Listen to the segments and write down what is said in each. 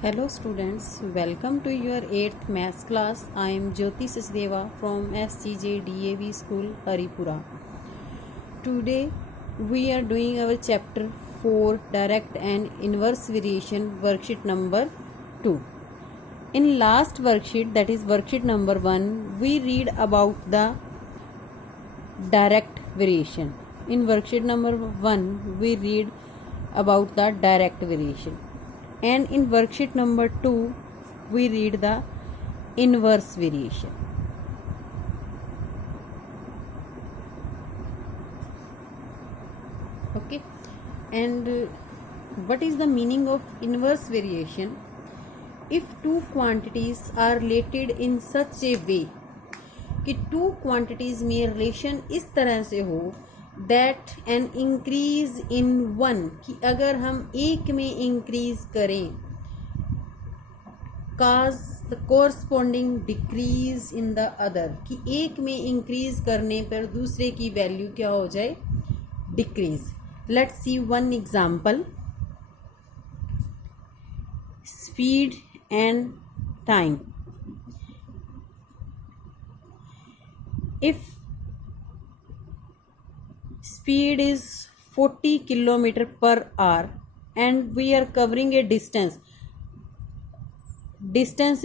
Hello students, welcome to your 8th maths class. I am Jyoti Sachdeva from SCJ DAV School, Haripura. Today we are doing our chapter 4 direct and inverse variation worksheet number 2. In last worksheet, that is worksheet number 1, we read about the direct variation. In worksheet number 1 we read about the direct variation, and in worksheet number 2 we read the inverse variation. Okay, and what is the meaning of inverse variation? If two quantities are related in such a way कि two quantities में relation इस तरह से हो that an increase in one, कि अगर हम एक में इंक्रीज करें काज the corresponding decrease in the other, कि एक में इंक्रीज करने पर दूसरे की वैल्यू क्या हो जाए, decrease. Let's see one example. Speed and time. If speed is 40 kilometer per hour and we are covering a distance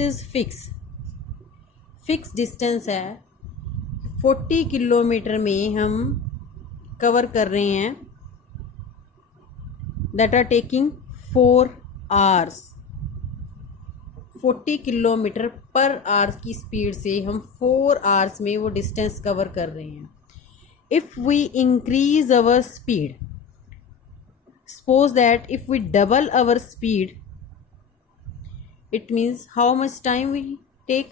is fixed distance है, 40 किलोमीटर में हम कवर कर रहे हैं, that are taking 4 hours. 40 kilometre per hour की speed से हम 4 hours में वो डिस्टेंस कवर कर रहे हैं. If we increase our speed, suppose that if we double our speed, it means how much time we take.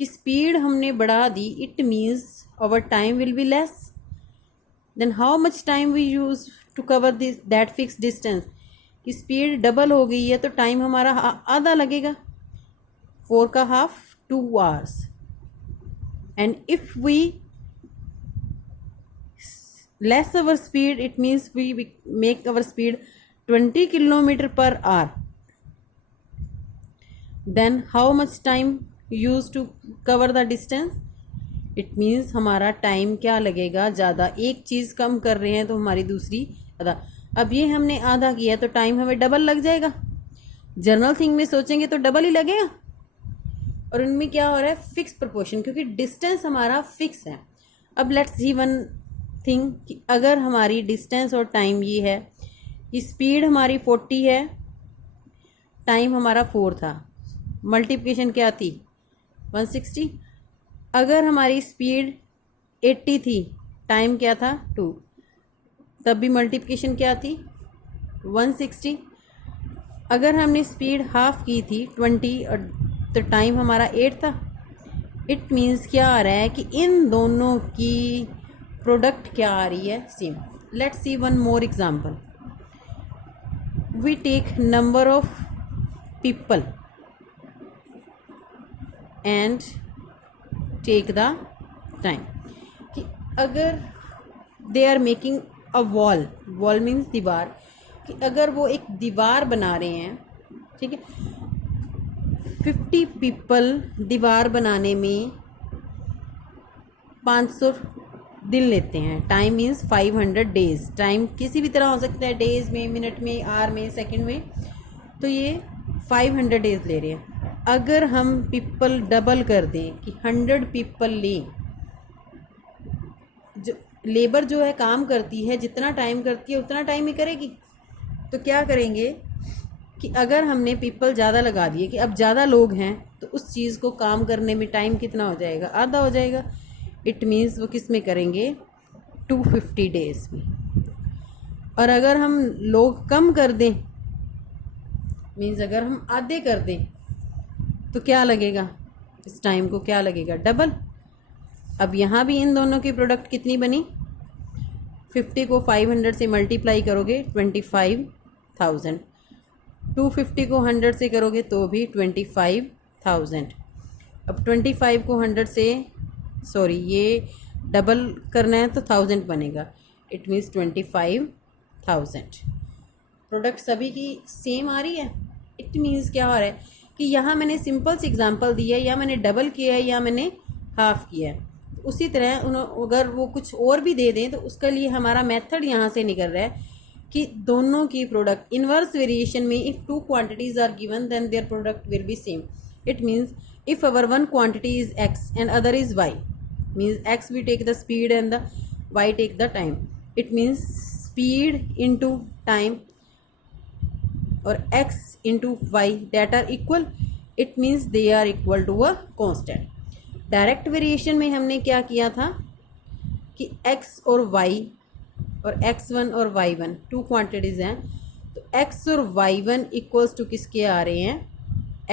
कि स्पीड हमने बढ़ा दी, it means our time will be less. Then how much time we use to cover this that fix distance. कि speed double हो गई है तो time हमारा आधा लगेगा, 4 का half 2 hours. And if we less our speed, it means we make our speed 20 kilometer per hour. Then how much time used to cover the distance? It means हमारा time क्या लगेगा, ज़्यादा. एक चीज़ कम कर रहे हैं तो हमारी दूसरी आधा. अब ये हमने आधा किया तो टाइम हमें डबल लग जाएगा. जनरल थिंग में सोचेंगे तो डबल ही लगेगा, और उनमें क्या हो रहा है, फिक्स प्रोपोर्शन, क्योंकि डिस्टेंस हमारा फिक्स है. अब लेट्स सी वन थिंग कि अगर हमारी डिस्टेंस और टाइम ये है कि स्पीड हमारी 40 है, टाइम हमारा 4 था, मल्टीप्लिकेशन क्या थी 160. अगर हमारी स्पीड 80 थी, टाइम क्या था 2, तब भी मल्टीप्लिकेशन क्या थी 160. अगर हमने स्पीड हाफ की थी 20 और तो टाइम हमारा 8 था. इट मीन्स क्या आ रहा है कि इन दोनों की प्रोडक्ट क्या आ रही है, same. Let's see one more example. We take number of people and take the time. कि अगर they are making a wall means दीवार, कि अगर वो एक दीवार बना रहे हैं, ठीक है, 50 पीपल दीवार बनाने में 500 दिन लेते हैं. Time means 500 days. टाइम किसी भी तरह हो सकता है, डेज में, मिनट में, आवर में, सेकंड में, तो ये 500 डेज ले रहे हैं. अगर हम पीपल डबल कर दें कि 100 पीपल लें, जो लेबर जो है काम करती है, जितना टाइम करती है उतना टाइम ही करेगी. तो क्या करेंगे कि अगर हमने पीपल ज़्यादा लगा दिए, कि अब ज़्यादा लोग हैं, तो उस चीज़ को काम करने में टाइम कितना हो जाएगा, आधा हो जाएगा. इट मीन्स वो किस में करेंगे, 250 डेज में. और अगर हम लोग कम कर दें, मीन्स अगर हम आधे कर दें, तो क्या लगेगा, इस टाइम को क्या लगेगा, डबल. अब यहाँ भी इन दोनों की प्रोडक्ट कितनी बनी, 50 को 500 से मल्टीप्लाई करोगे 25,000, 250 को 100 से करोगे तो भी 25,000. अब 25 को 100 से, सॉरी ये डबल करना है तो 1000 बनेगा. It means 25,000. प्रोडक्ट सभी की सेम आ रही है. इट मीन्स क्या हो रहा है कि यहाँ मैंने सिंपल सी एग्जांपल दी है, या मैंने डबल किया है या मैंने हाफ किया है। उसी तरह अगर वो कुछ और भी दे दें तो उसके लिए हमारा मेथड यहाँ से निकल रहा है कि दोनों की प्रोडक्ट इन्वर्स वेरिएशन में if two quantities are given then their product will be same. It means if our one quantity is x and other is y, means x we take the speed and the y take the time. It means speed into time or x into y that are equal, it means they are equal to a constant. Direct variation में हमने क्या किया था कि x और y और x1 और y1 to quantities हैं, तो x और y1 इक्वल्स टू किसके आ रहे हैं,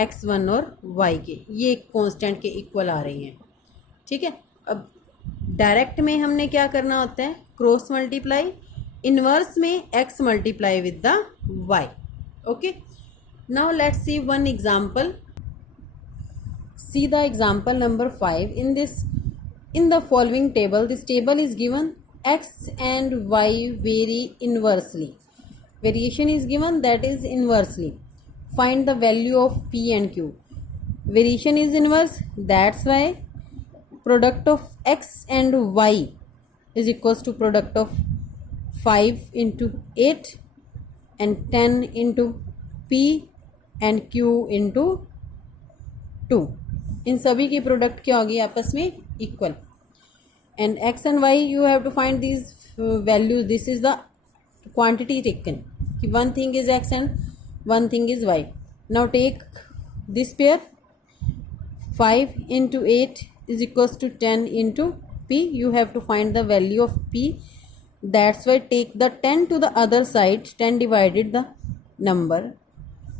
x1 और y के, ये कांस्टेंट के इक्वल आ रही हैं। ठीक है, अब डायरेक्ट में हमने क्या करना होता है, क्रॉस मल्टीप्लाई, इनवर्स में x multiply with the y। Okay, now let's see one example. See the example number 5. In the following table, this table is given x and y vary inversely. Variation is given, that is inversely. Find the value of p and q. Variation is inverse, that's why product of x and y is equals to product of 5 into 8 and 10 into p and q into 2. इन सभी की product क्या होगी, आपस में equal. And X and Y you have to find these values, this is the quantity taken कि one thing is X and one thing is Y. Now take this pair, 5 into 8 is equals to 10 into p. You have to find the value of p, that's why take the 10 to the other side, 10 divided the number.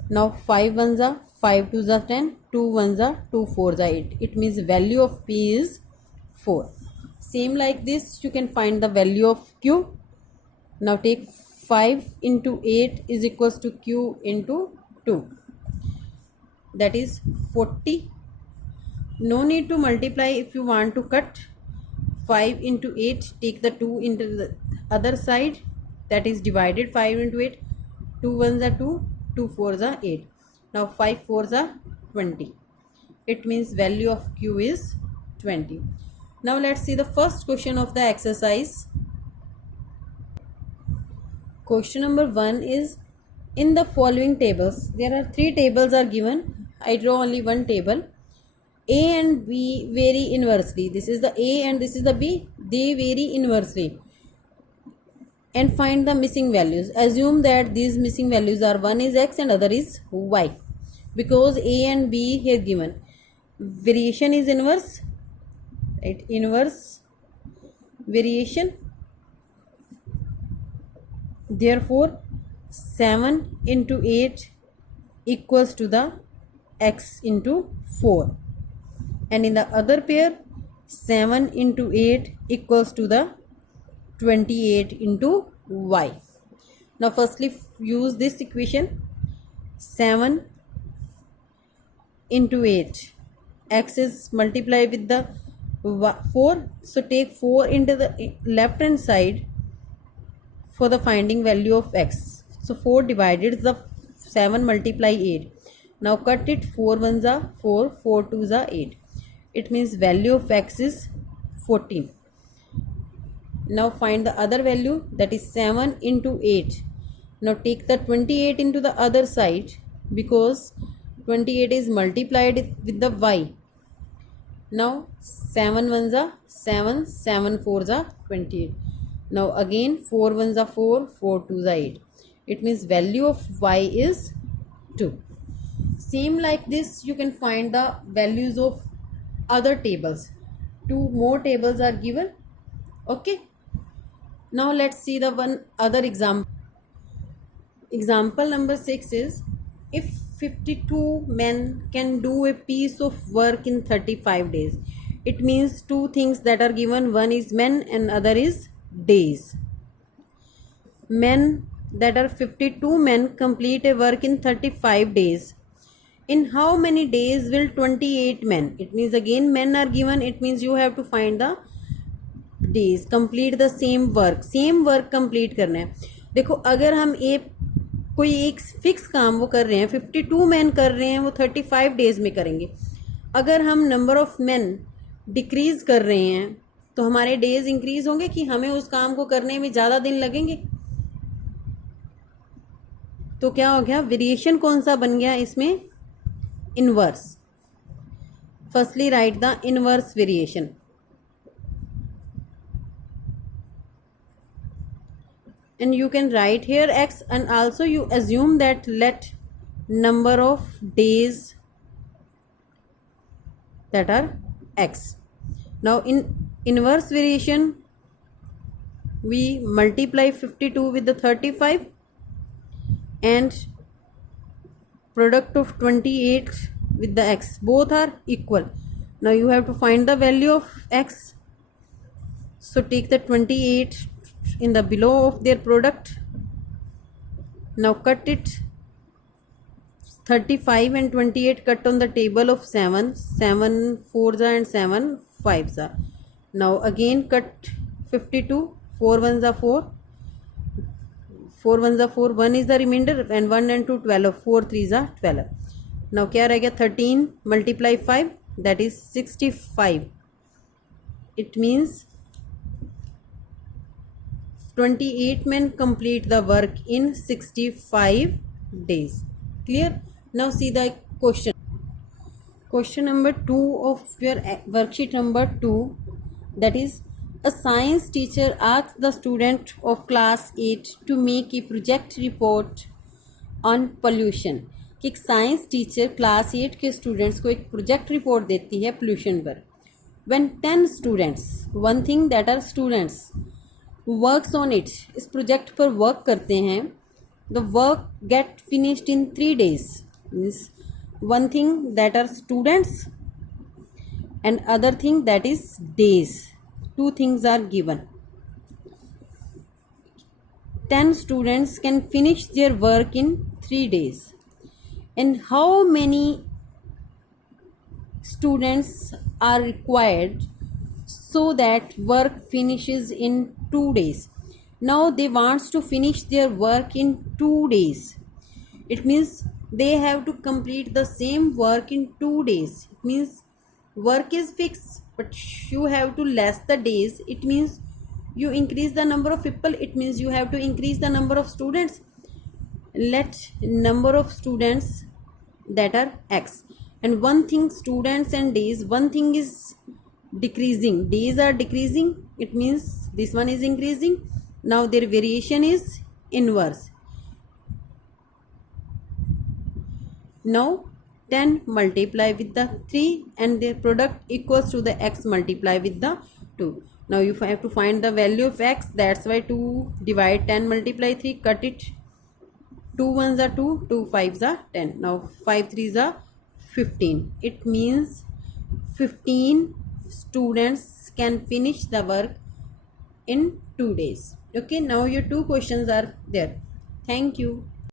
Now 5 ones are 5 2s are 10, 2 1s are 2 4s are 8. It means value of p is 4. Same like this you can find the value of q. Now take 5 into 8 is equals to q into 2, that is 40. No need to multiply if you want to cut 5 into 8, take the 2 into the other side, that is divided 5 into 8, 2 1s are 2, 2 4s are 8. Now 5 4s are 20. It means value of q is 20. Now let's see the first question of the exercise. Question number 1 is, in the following tables, there are 3 tables are given. I draw only one table. A and B vary inversely. This is the A and this is the B. They vary inversely. And find the missing values. Assume that these missing values are, one is x and other is y, because a and b here given. Variation is inverse, right? Inverse variation, therefore 7 into 8 equals to the x into 4, and in the other pair 7 into 8 equals to the 28 into y. Now firstly use this equation, 7 into 8, x is multiplied with the 4, so take 4 into the left hand side for the finding value of x. So 4 divided the 7 multiply 8. Now cut it, 4 1s are 4, 4 2s are 8. It means value of x is 14. Now find the other value, that is 7 into 8. Now take the 28 into the other side, because 28 is multiplied with the y. Now 7 1s are 7, 7 4s are 28. Now again 4 1s are 4, 4 2s are 8. It means value of y is 2. Same like this you can find the values of other tables. 2 more tables are given. Okay, now let's see the one other example. Example number 6 is, if 52 men can do a piece of work in 35 days, it means two things that are given, one is men and other is days. Men, that are 52 men complete a work in 35 days. In how many days will 28 men, it means again men are given, it means you have to find the days, complete the same work complete करना है। देखो अगर हम कोई एक fix काम वो कर रहे हैं, 52 मैन कर रहे हैं, वो 35 डेज में करेंगे। अगर हम नंबर ऑफ मैन डिक्रीज कर रहे हैं तो हमारे डेज इंक्रीज होंगे कि हमें उस काम को करने में ज़्यादा दिन लगेंगे। तो क्या हो गया, वेरिएशन कौन सा बन गया इसमें, inverse. Firstly right the inverse variation. And you can write here x, and also you assume that let number of days that are x. Now in inverse variation we multiply 52 with the 35 and product of 28 with the x, both are equal. Now you have to find the value of x, so take the 28 in the below of their product. Now cut it, 35 and 28 cut on the table of 7, 7 4s are and 7 5s are. Now again cut 52, 4 1s are 4, 4 1s are 4, 1 is the remainder, and 1 and 2 12, 4 3s are 12. Now क्या रह गया, 13 multiply 5, that is 65. It means 28 men complete the work in 65 days. Clear? Now see the question. Question number 2 of your worksheet number 2, that is, a science teacher asks the student of class 8 to make a project report on pollution. कि एक science teacher class 8 के students को एक project report देती है pollution पर. When 10 students, one thing that are students, works on it, इस project पर वर्क करते हैं, the work get finished in 3 days. Means one thing that are students and other thing that is days. Two things are given. 10 students can finish their work in 3 days. And how many students are required so that work finishes in 2 days? Now they wants to finish their work in 2 days. It means they have to complete the same work in 2 days. It means work is fixed, but you have to less the days. It means you increase the number of people. It means you have to increase the number of students. Let number of students that are x, and one thing students and days, one thing is decreasing, days are decreasing, it means this one is increasing. Now their variation is inverse. Now 10 multiply with the 3 and their product equals to the x multiply with the 2. Now you have to find the value of x. That's why 2 divide 10 multiply 3, cut it, 2 1s are 2, 2 5s are 10. Now 5 3s are 15. It means 15 students can finish the work in 2 days. Okay, now your 2 questions are there. Thank you.